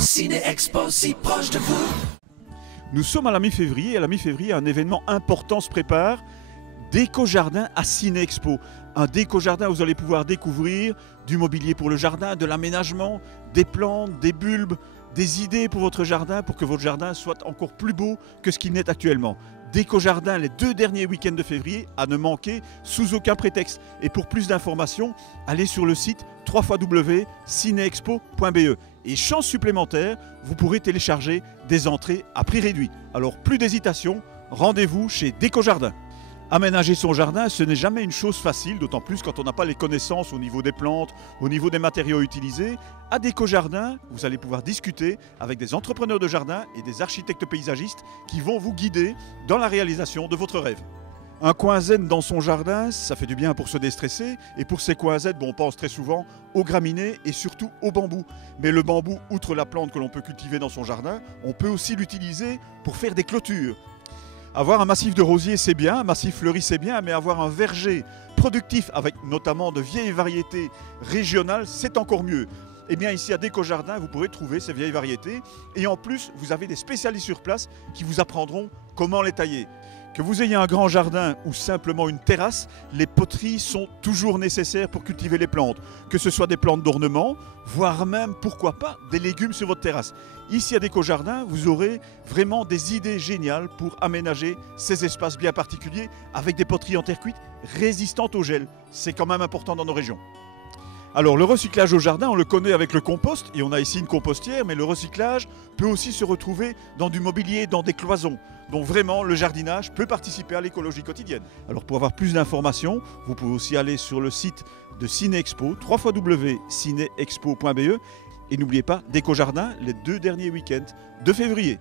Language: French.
Ciné Expo, si proche de vous. Nous sommes à la mi-février et à la mi-février, un événement important se prépare. Déco-jardin à Ciné Expo. Un déco-jardin où vous allez pouvoir découvrir du mobilier pour le jardin, de l'aménagement, des plantes, des bulbes, des idées pour votre jardin pour que votre jardin soit encore plus beau que ce qu'il n'est actuellement. Déco-jardin les 2 derniers week-ends de février à ne manquer sous aucun prétexte. Et pour plus d'informations, allez sur le site www.cineexpo.be. Et chance supplémentaire, vous pourrez télécharger des entrées à prix réduit. Alors plus d'hésitation, rendez-vous chez Déco-jardin. Aménager son jardin, ce n'est jamais une chose facile, d'autant plus quand on n'a pas les connaissances au niveau des plantes, au niveau des matériaux utilisés. À Déco-jardin, vous allez pouvoir discuter avec des entrepreneurs de jardin et des architectes paysagistes qui vont vous guider dans la réalisation de votre rêve. Un coin zen dans son jardin, ça fait du bien pour se déstresser. Et pour ces coins zen, on pense très souvent aux graminées et surtout au bambou. Mais le bambou, outre la plante que l'on peut cultiver dans son jardin, on peut aussi l'utiliser pour faire des clôtures. Avoir un massif de rosiers, c'est bien, un massif fleuri, c'est bien, mais avoir un verger productif avec notamment de vieilles variétés régionales, c'est encore mieux. Eh bien ici à Déco-jardin, vous pourrez trouver ces vieilles variétés et en plus, vous avez des spécialistes sur place qui vous apprendront comment les tailler. Que vous ayez un grand jardin ou simplement une terrasse, les poteries sont toujours nécessaires pour cultiver les plantes. Que ce soit des plantes d'ornement, voire même, pourquoi pas, des légumes sur votre terrasse. Ici à Déco-jardin, vous aurez vraiment des idées géniales pour aménager ces espaces bien particuliers avec des poteries en terre cuite résistantes au gel. C'est quand même important dans nos régions. Alors le recyclage au jardin, on le connaît avec le compost et on a ici une compostière, mais le recyclage peut aussi se retrouver dans du mobilier, dans des cloisons. Donc vraiment, le jardinage peut participer à l'écologie quotidienne. Alors pour avoir plus d'informations, vous pouvez aussi aller sur le site de Ciné Expo, www.cineexpo.be et n'oubliez pas Déco-jardin les 2 derniers week-ends de février.